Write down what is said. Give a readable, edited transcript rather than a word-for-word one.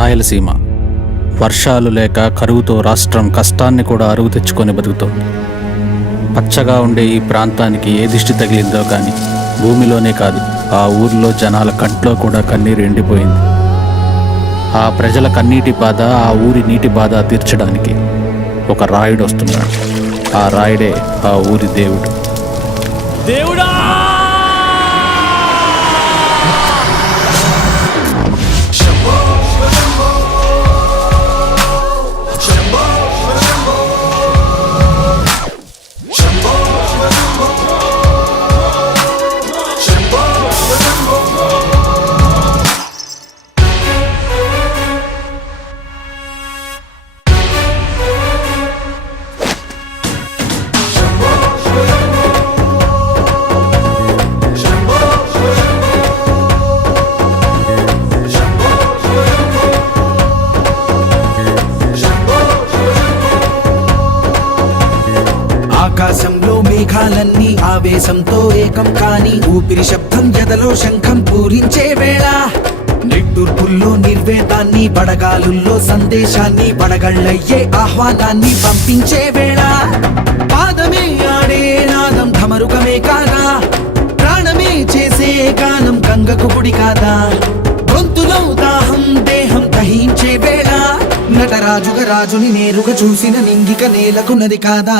రాయలసీమ. వర్షాలు లేక కరువుతో రాష్ట్రం కష్టాన్ని కూడా అరువు తెచ్చుకొని బతుకుతోంది. పచ్చగా ఉండే ఈ ప్రాంతానికి ఏ దిష్టి తగిలిందో కానీ భూమిలోనే కాదు, ఆ ఊరిలో జనాల కంట్లో కూడా కన్నీరు ఎండిపోయింది. ఆ ప్రజల కన్నీటి బాధ, ఆ ఊరి నీటి బాధ తీర్చడానికి ఒక రాయుడు వస్తున్నాడు. ఆ రాయుడే ఆ ఊరి దేవుడు. దేవుడా! ఆకాశంలో మేఘాలన్నీ ఆవేశంతో ఏకం కాని ఊపిరి శబ్దం ఎదలో శంఖం పూరించే వేళ, నిట్టూర్పుల్లో నిర్వేదాన్ని, బడగాలుల్లో సందేశాన్ని, బడగళ్ళయ్యే ఆహ్వానాన్ని పంపించే వేళ, పాదమే ఆడే నాదం ధమరుకమే కాదా, ప్రాణమే చేసే గానం గంగకు గుడి కాదా, గొంతులో దాహం దేహం దహించే వేళ, నటరాజుగా రాజుని నేరుగా చూసిన నింగిక నేలకు నది కాదా.